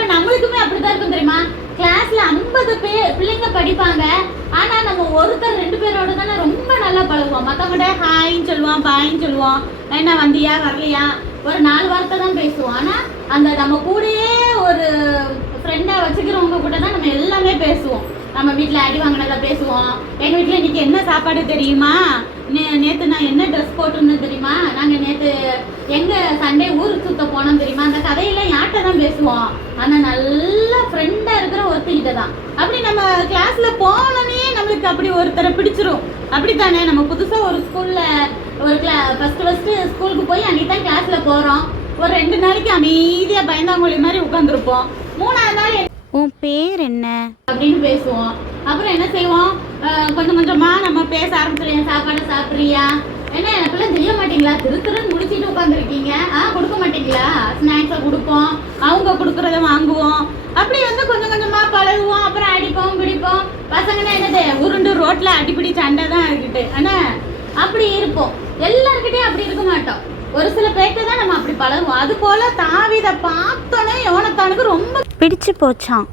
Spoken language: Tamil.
இப்போ நம்மளுக்குமே அப்படிதான் இருக்கும் தெரியுமா? கிளாஸ்ல 50 பிள்ளைங்க படிப்பாங்க. ஆனா நம்ம ஒருத்தர் 2 பேரோட தானே ரொம்ப நல்லா பழகுவோம். மற்றவங்கள்ட்ட ஹாய்ன்னு சொல்லுவோம், பாய்ன்னு சொல்லுவோம், என்ன வந்தியா வரலையா, ஒரு 4 வார்த்தை தான் பேசுவோம். ஆனா அந்த நம்ம கூடயே ஒரு ஃப்ரெண்டா வச்சுக்கிறவங்க கூட தான் நம்ம எல்லாமே பேசுவோம். நம்ம வீட்டில் அடி வாங்கினதை பேசுவோம். எங்கள் வீட்டில் இன்னைக்கு என்ன சாப்பாடு தெரியுமா, நேற்று நான் என்ன ட்ரெஸ் போட்டுருந்தேன் தெரியுமா, நாங்கள் நேற்று எங்கள் சண்டே ஊருக்கு சுத்த போனோம் தெரியுமா, அந்த கதையெல்லாம் யார்கிட்ட தான் பேசுவோம். ஆனால் நல்ல ஃப்ரெண்டாக இருக்கிற ஒருத்திக்கிட்ட தான். அப்படி நம்ம கிளாஸில் போனோன்னே நம்மளுக்கு அப்படி ஒருத்தரை பிடிச்சிரும். அப்படித்தானே? நம்ம புதுசாக ஒரு ஸ்கூலில் ஒரு ஃபஸ்ட்டு ஸ்கூலுக்கு போய் அன்றைக்கி தான் கிளாஸில் போகிறோம். ஒரு 2 நாளைக்கு அமைதியாக பயந்தாங்கொழி மாதிரி உட்காந்துருப்போம். 3ஆவது நாள் உன் பேர் என்ன அப்படின்னு பேசுவோம். அப்புறம் என்ன செய்வோம், கொஞ்சம் கொஞ்சமாக நம்ம பேச ஆரம்பிச்சிருவோம். சாப்பாடு சாப்பிட்றியா, என்ன எனக்குலாம் செய்ய மாட்டீங்களா, திருன்னு முடிச்சுட்டு உட்காந்துருக்கீங்க, கொடுக்க மாட்டீங்களா, ஸ்நாக்ஸை கொடுப்போம், அவங்க கொடுக்குறத வாங்குவோம். அப்படி வந்து கொஞ்சம் கொஞ்சமாக பழகுவோம். அப்புறம் அடிப்போம் பிடிப்போம். பசங்கன்னா என்னது உருண்டு ரோட்டில் அடிப்பிடி சண்டை தான் இருக்குட்டு. ஆனால் அப்படி இருப்போம். எல்லாருக்கிட்டையும் அப்படி இருக்க மாட்டோம். ஒரு சில பேர்கிட்ட தான் நம்ம அப்படி பழகுவோம். அது போல் தாவீதை பார்த்தோன்னே யோனத்தானுக்கு ரொம்ப பிடிச்சு போச்சான்.